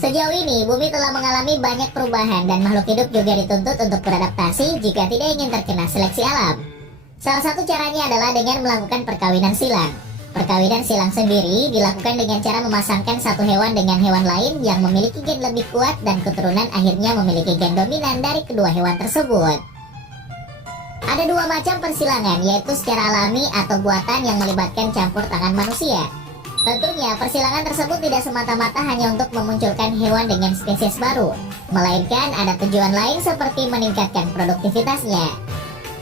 Sejauh ini, bumi telah mengalami banyak perubahan dan makhluk hidup juga dituntut untuk beradaptasi jika tidak ingin terkena seleksi alam. Salah satu caranya adalah dengan melakukan perkawinan silang. Perkawinan silang sendiri dilakukan dengan cara memasangkan satu hewan dengan hewan lain yang memiliki gen lebih kuat dan keturunan akhirnya memiliki gen dominan dari kedua hewan tersebut. Ada dua macam persilangan, yaitu secara alami atau buatan yang melibatkan campur tangan manusia. Tentunya persilangan tersebut tidak semata-mata hanya untuk memunculkan hewan dengan spesies baru, melainkan ada tujuan lain seperti meningkatkan produktivitasnya.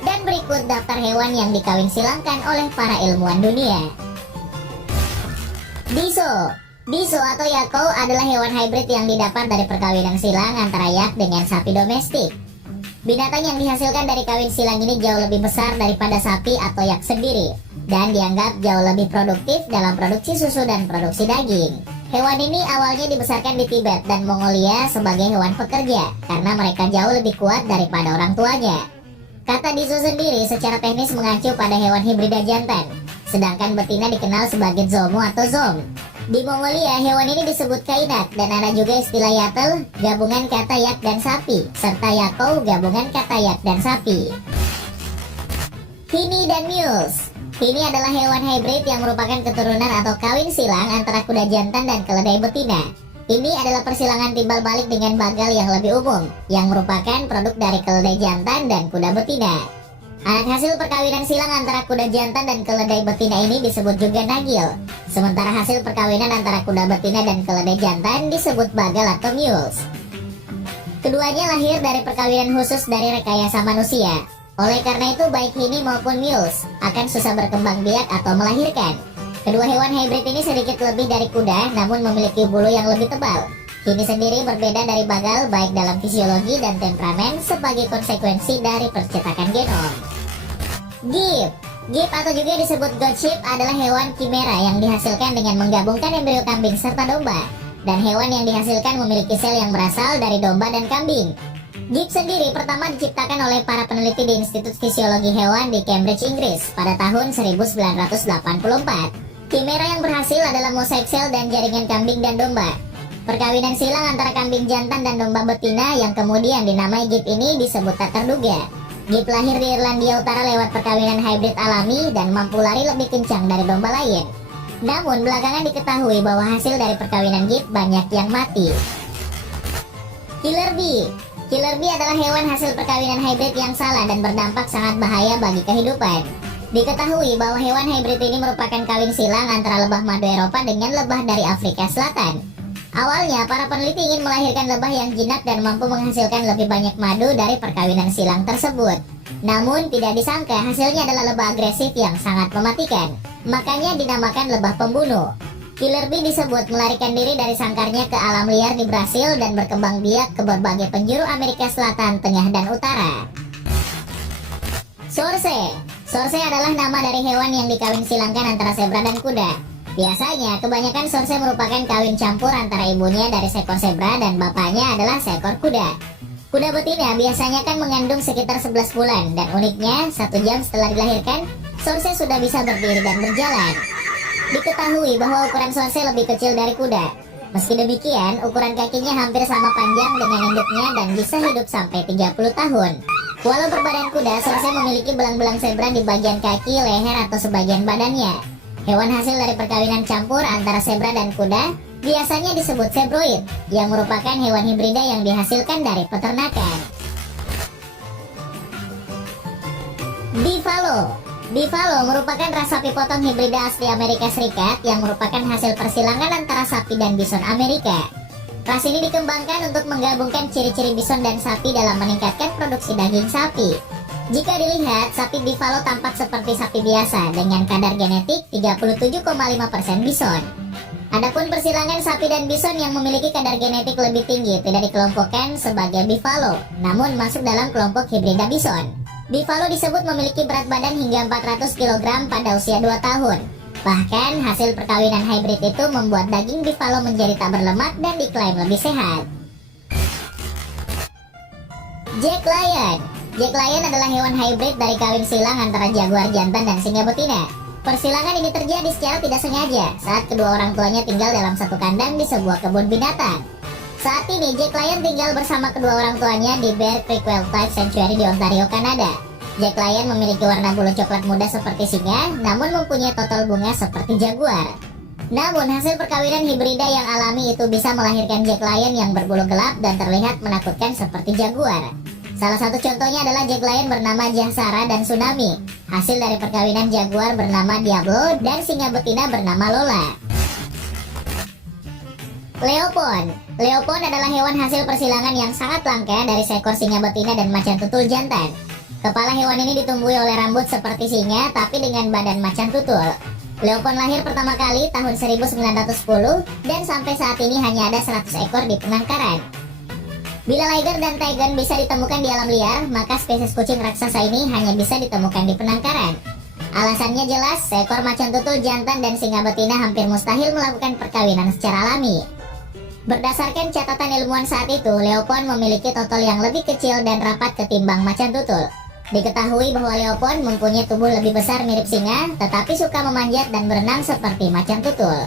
Dan berikut daftar hewan yang dikawin silangkan oleh para ilmuwan dunia. Diso atau yakau adalah hewan hybrid yang didapat dari perkawinan silang antara yak dengan sapi domestik. Binatang yang dihasilkan dari kawin silang ini jauh lebih besar daripada sapi atau yak sendiri, dan dianggap jauh lebih produktif dalam produksi susu dan produksi daging. Hewan ini awalnya dibesarkan di Tibet dan Mongolia sebagai hewan pekerja, karena mereka jauh lebih kuat daripada orang tuanya. Kata diso sendiri secara teknis mengacu pada hewan hibrida jantan, sedangkan betina dikenal sebagai zomo atau zom. Di Mongolia, hewan ini disebut kainak, dan ada juga istilah yatel, gabungan kata yak dan sapi, serta yakau, gabungan kata yak dan sapi. Hini dan mules. Hini adalah hewan hybrid yang merupakan keturunan atau kawin silang antara kuda jantan dan keledai betina. Ini adalah persilangan timbal balik dengan bagal yang lebih umum, yang merupakan produk dari keledai jantan dan kuda betina. Anak hasil perkawinan silang antara kuda jantan dan keledai betina ini disebut juga nagil. Sementara hasil perkawinan antara kuda betina dan keledai jantan disebut bagal atau mules. Keduanya lahir dari perkawinan khusus dari rekayasa manusia. Oleh karena itu baik hini maupun mules akan susah berkembang biak atau melahirkan. Kedua hewan hybrid ini sedikit lebih dari kuda namun memiliki bulu yang lebih tebal. Hini sendiri berbeda dari bagal baik dalam fisiologi dan temperamen sebagai konsekuensi dari percetakan genom. Gip atau juga disebut goat sheep adalah hewan kimera yang dihasilkan dengan menggabungkan embrio kambing serta domba. Dan hewan yang dihasilkan memiliki sel yang berasal dari domba dan kambing. Gip sendiri pertama diciptakan oleh para peneliti di Institut Fisiologi Hewan di Cambridge, Inggris pada tahun 1984. Kimera yang berhasil adalah mosaik sel dan jaringan kambing dan domba. Perkawinan silang antara kambing jantan dan domba betina yang kemudian dinamai Gip ini disebut tak terduga. Gip lahir di Irlandia Utara lewat perkawinan hybrid alami dan mampu lari lebih kencang dari domba lain. Namun belakangan diketahui bahwa hasil dari perkawinan Gip banyak yang mati. Killer bee adalah hewan hasil perkawinan hybrid yang salah dan berdampak sangat bahaya bagi kehidupan. Diketahui bahwa hewan hybrid ini merupakan kawin silang antara lebah madu Eropa dengan lebah dari Afrika Selatan. Awalnya, para peneliti ingin melahirkan lebah yang jinak dan mampu menghasilkan lebih banyak madu dari perkawinan silang tersebut. Namun, tidak disangka hasilnya adalah lebah agresif yang sangat mematikan. Makanya dinamakan lebah pembunuh. Killer bee disebut melarikan diri dari sangkarnya ke alam liar di Brasil dan berkembang biak ke berbagai penjuru Amerika Selatan, Tengah, dan Utara. Sorse adalah nama dari hewan yang dikawin silangkan antara zebra dan kuda. Biasanya, kebanyakan sorse merupakan kawin campur antara ibunya dari seekor zebra dan bapaknya adalah seekor kuda. Kuda betina biasanya kan mengandung sekitar 11 bulan dan uniknya 1 jam setelah dilahirkan, sorse sudah bisa berdiri dan berjalan. Diketahui bahwa ukuran sorse lebih kecil dari kuda. Meski demikian, ukuran kakinya hampir sama panjang dengan induknya dan bisa hidup sampai 30 tahun. Walau berbadan kuda, sorse memiliki belang-belang zebra di bagian kaki, leher, atau sebagian badannya. Hewan hasil dari perkawinan campur antara zebra dan kuda biasanya disebut zebroid, yang merupakan hewan hibrida yang dihasilkan dari peternakan. Buffalo merupakan ras sapi potong hibrida asli Amerika Serikat yang merupakan hasil persilangan antara sapi dan bison Amerika. Ras ini dikembangkan untuk menggabungkan ciri-ciri bison dan sapi dalam meningkatkan produksi daging sapi. Jika dilihat, sapi Buffalo tampak seperti sapi biasa dengan kadar genetik 37,5% bison. Adapun persilangan sapi dan bison yang memiliki kadar genetik lebih tinggi tidak dikelompokkan sebagai Buffalo, namun masuk dalam kelompok hibrida bison. Buffalo disebut memiliki berat badan hingga 400 kg pada usia 2 tahun. Bahkan hasil perkawinan hybrid itu membuat daging Buffalo menjadi tak berlemak dan diklaim lebih sehat. Jack Lion adalah hewan hybrid dari kawin silang antara jaguar jantan dan singa betina. Persilangan ini terjadi secara tidak sengaja saat kedua orang tuanya tinggal dalam satu kandang di sebuah kebun binatang. Saat ini Jack Lion tinggal bersama kedua orang tuanya di Bear Creek Wildlife Sanctuary di Ontario, Kanada. Jack Lion memiliki warna bulu coklat muda seperti singa, namun mempunyai total bunga seperti jaguar. Namun hasil perkawinan hibrida yang alami itu bisa melahirkan Jack Lion yang berbulu gelap dan terlihat menakutkan seperti jaguar. Salah satu contohnya adalah Jack Lion bernama Jahsara dan Tsunami, hasil dari perkawinan jaguar bernama Diablo dan singa betina bernama Lola. Leopon. Leopon adalah hewan hasil persilangan yang sangat langka dari seekor singa betina dan macan tutul jantan. Kepala hewan ini ditumbuhi oleh rambut seperti singa tapi dengan badan macan tutul. Leopon lahir pertama kali tahun 1910 dan sampai saat ini hanya ada 100 ekor di penangkaran. Bila liger dan tiger bisa ditemukan di alam liar, maka spesies kucing raksasa ini hanya bisa ditemukan di penangkaran. Alasannya jelas, seekor macan tutul jantan dan singa betina hampir mustahil melakukan perkawinan secara alami. Berdasarkan catatan ilmuwan saat itu, Leopon memiliki total yang lebih kecil dan rapat ketimbang macan tutul. Diketahui bahwa Leopon mempunyai tubuh lebih besar mirip singa, tetapi suka memanjat dan berenang seperti macan tutul.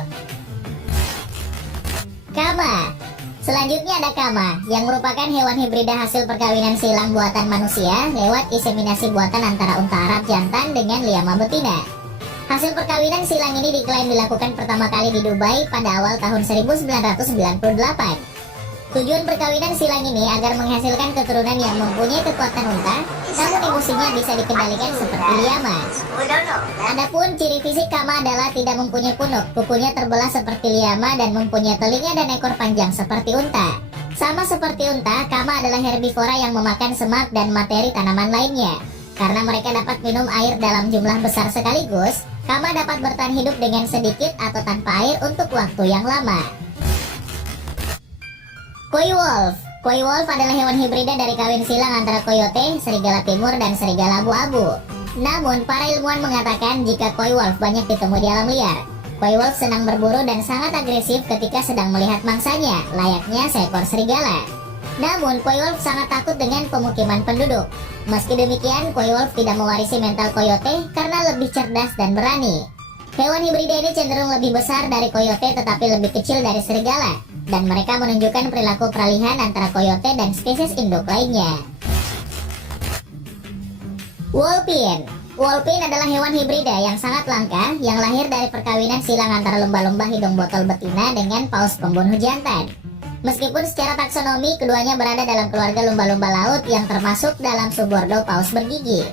Kama. Selanjutnya ada kama, yang merupakan hewan hibrida hasil perkawinan silang buatan manusia lewat inseminasi buatan antara unta Arab jantan dengan liama betina. Hasil perkawinan silang ini diklaim dilakukan pertama kali di Dubai pada awal tahun 1998. Tujuan perkawinan silang ini agar menghasilkan keturunan yang mempunyai kekuatan unta, namun emosinya bisa dikendalikan seperti liama. Adapun ciri fisik kama adalah tidak mempunyai punuk, kukunya terbelah seperti liama dan mempunyai telinga dan ekor panjang seperti unta. Sama seperti unta, kama adalah herbivora yang memakan semak dan materi tanaman lainnya. Karena mereka dapat minum air dalam jumlah besar sekaligus, kama dapat bertahan hidup dengan sedikit atau tanpa air untuk waktu yang lama. Coy wolf. Coy wolf adalah hewan hibrida dari kawin silang antara coyote, serigala timur, dan serigala abu-abu. Namun, para ilmuwan mengatakan jika coy wolf banyak ditemui di alam liar. Coy wolf senang berburu dan sangat agresif ketika sedang melihat mangsanya, layaknya seekor serigala. Namun, coy wolf sangat takut dengan pemukiman penduduk. Meski demikian, coy wolf tidak mewarisi mental coyote karena lebih cerdas dan berani. Hewan hibrida ini cenderung lebih besar dari coyote tetapi lebih kecil dari serigala, dan mereka menunjukkan perilaku peralihan antara coyote dan spesies induk lainnya. Wolpin. Wolpin adalah hewan hibrida yang sangat langka yang lahir dari perkawinan silang antara lumba-lumba hidung botol betina dengan paus pembunuh jantan. Meskipun secara taksonomi keduanya berada dalam keluarga lumba-lumba laut yang termasuk dalam subordo paus bergigi.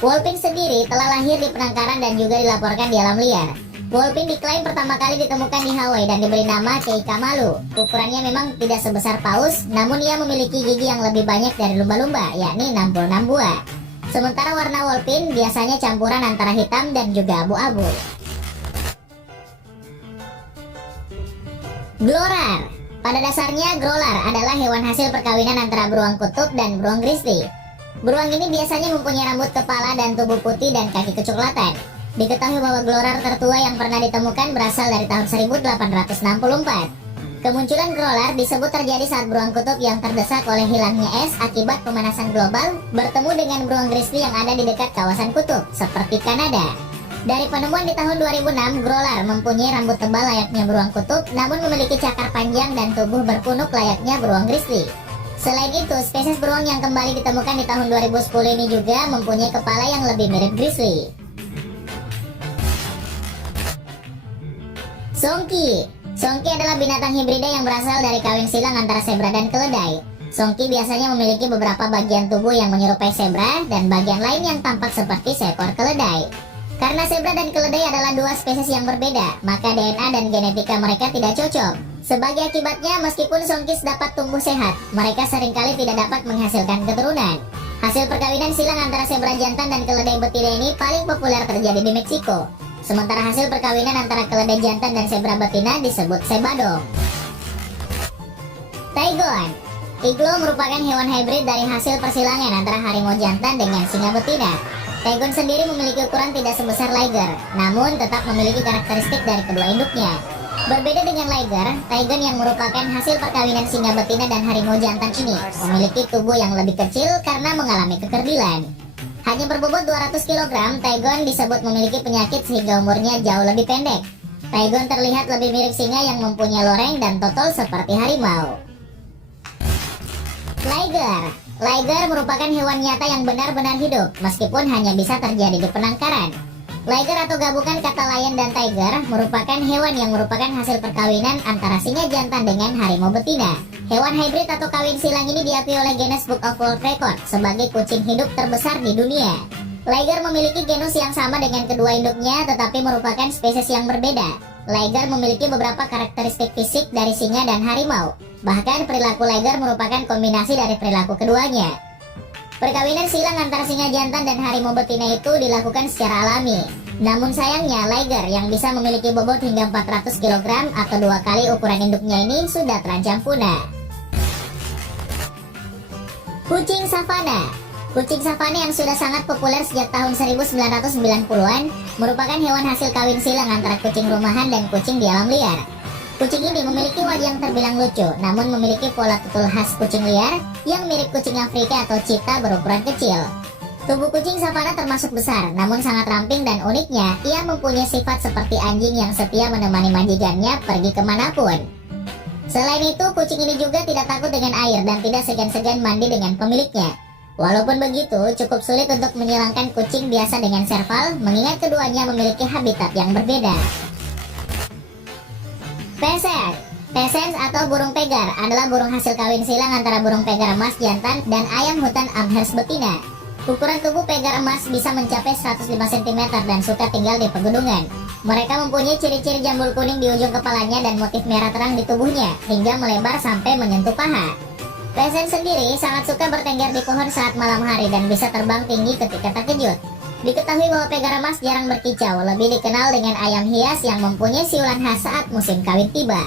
Wolpin sendiri telah lahir di penangkaran dan juga dilaporkan di alam liar. Wolpin diklaim pertama kali ditemukan di Hawaii dan diberi nama Keikamalu. Ukurannya memang tidak sebesar paus, namun ia memiliki gigi yang lebih banyak dari lumba-lumba, yakni 66 buah. Sementara warna wolpin biasanya campuran antara hitam dan juga abu-abu. Glorar. Pada dasarnya, grolar adalah hewan hasil perkawinan antara beruang kutub dan beruang grizzly. Beruang ini biasanya mempunyai rambut kepala dan tubuh putih dan kaki kecoklatan. Diketahui bahwa glorar tertua yang pernah ditemukan berasal dari tahun 1864. Kemunculan grolar disebut terjadi saat beruang kutub yang terdesak oleh hilangnya es akibat pemanasan global bertemu dengan beruang grizzly yang ada di dekat kawasan kutub, seperti Kanada. Dari penemuan di tahun 2006, grolar mempunyai rambut tebal layaknya beruang kutub, namun memiliki cakar panjang dan tubuh berpunuk layaknya beruang grizzly. Selain itu, spesies beruang yang kembali ditemukan di tahun 2010 ini juga mempunyai kepala yang lebih mirip grizzly. Songki. Songki adalah binatang hibrida yang berasal dari kawin silang antara zebra dan keledai. Songki biasanya memiliki beberapa bagian tubuh yang menyerupai zebra dan bagian lain yang tampak seperti seekor keledai. Karena zebra dan keledai adalah dua spesies yang berbeda, maka DNA dan genetika mereka tidak cocok. Sebagai akibatnya, meskipun songkis dapat tumbuh sehat, mereka seringkali tidak dapat menghasilkan keturunan. Hasil perkawinan silang antara zebra jantan dan keledai betina ini paling populer terjadi di Meksiko. Sementara hasil perkawinan antara keledai jantan dan zebra betina disebut sebadong. Taigon. Iglo merupakan hewan hybrid dari hasil persilangan antara harimau jantan dengan singa betina. Taigon sendiri memiliki ukuran tidak sebesar liger, namun tetap memiliki karakteristik dari kedua induknya. Berbeda dengan liger, Taigon yang merupakan hasil perkawinan singa betina dan harimau jantan ini memiliki tubuh yang lebih kecil karena mengalami kekerdilan. Hanya berbobot 200 kg, Taigon disebut memiliki penyakit sehingga umurnya jauh lebih pendek. Taigon terlihat lebih mirip singa yang mempunyai loreng dan totol seperti harimau. Liger merupakan hewan nyata yang benar-benar hidup, meskipun hanya bisa terjadi di penangkaran. Liger atau gabungan kata lion dan tiger merupakan hewan yang merupakan hasil perkawinan antara singa jantan dengan harimau betina. Hewan hybrid atau kawin silang ini diakui oleh Guinness Book of World Record sebagai kucing hidup terbesar di dunia. Liger memiliki genus yang sama dengan kedua induknya, tetapi merupakan spesies yang berbeda. Liger memiliki beberapa karakteristik fisik dari singa dan harimau. Bahkan perilaku liger merupakan kombinasi dari perilaku keduanya. Perkawinan silang antara singa jantan dan harimau betina itu dilakukan secara alami. Namun sayangnya, liger yang bisa memiliki bobot hingga 400 kg atau 2 kali ukuran induknya ini sudah terancam punah. Kucing savana. Kucing savana yang sudah sangat populer sejak tahun 1990-an merupakan hewan hasil kawin silang antara kucing rumahan dan kucing di alam liar. Kucing ini memiliki wajah yang terbilang lucu, namun memiliki pola tutul khas kucing liar yang mirip kucing Afrika atau cheetah berukuran kecil. Tubuh kucing savana termasuk besar, namun sangat ramping dan uniknya, ia mempunyai sifat seperti anjing yang setia menemani majikannya pergi kemanapun. Selain itu, kucing ini juga tidak takut dengan air dan tidak segan-segan mandi dengan pemiliknya. Walaupun begitu, cukup sulit untuk menyilangkan kucing biasa dengan serval, mengingat keduanya memiliki habitat yang berbeda. Pheasant atau burung pegar adalah burung hasil kawin silang antara burung pegar emas jantan dan ayam hutan Amherst betina. Ukuran tubuh pegar emas bisa mencapai 105 cm dan suka tinggal di pegunungan. Mereka mempunyai ciri-ciri jambul kuning di ujung kepalanya dan motif merah terang di tubuhnya, hingga melebar sampai menyentuh paha. Pheasant sendiri sangat suka bertengger di pohon saat malam hari dan bisa terbang tinggi ketika terkejut. Diketahui bahwa pegar emas jarang berkicau, lebih dikenal dengan ayam hias yang mempunyai siulan khas saat musim kawin tiba.